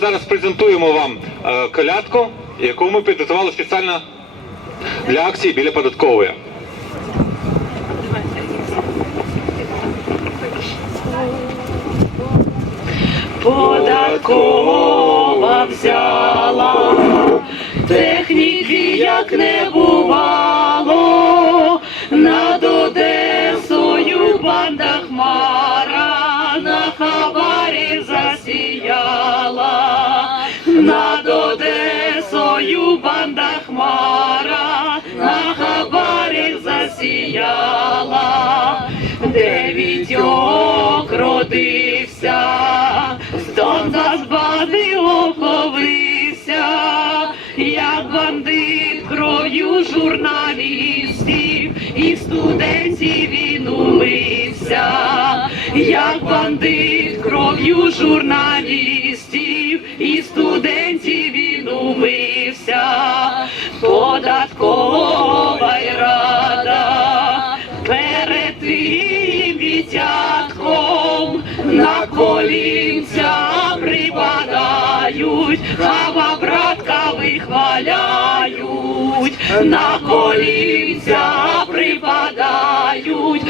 Зараз презентуємо вам е, колядку, яку ми підготували спеціально для акції біля податкової. Податкова взяла, техніки як не бувало, над Одесою банда хмара. На хабарі засіяла, де Вітьок родився, з Донбас бади оповився, як бандит кров'ю журналістів і студентів він умився, як бандит кров'ю журналістів студентів він умився, податкова й рада. Перед тим вітятком на колінця припадають, хава братка вихваляють, на колінця припадають,